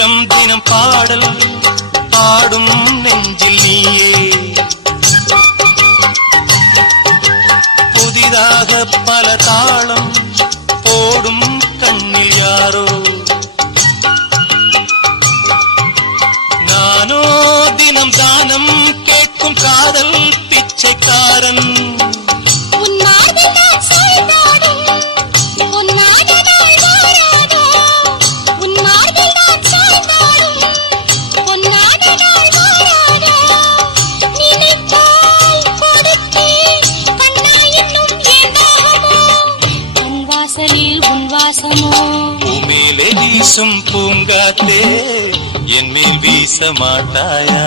ஓரம் தினம் பாடல் பாடும் நெஞ்சில் நீயே புதிதாக பல தாளம் போடும் கண்ணில் யாரோ நானோ தினம் தானம் கேட்கும் காதல் பிச்சைக்காரன் பூமேலே வீசும் பூங்காத்தே என் மேல் வீச மாட்டாயா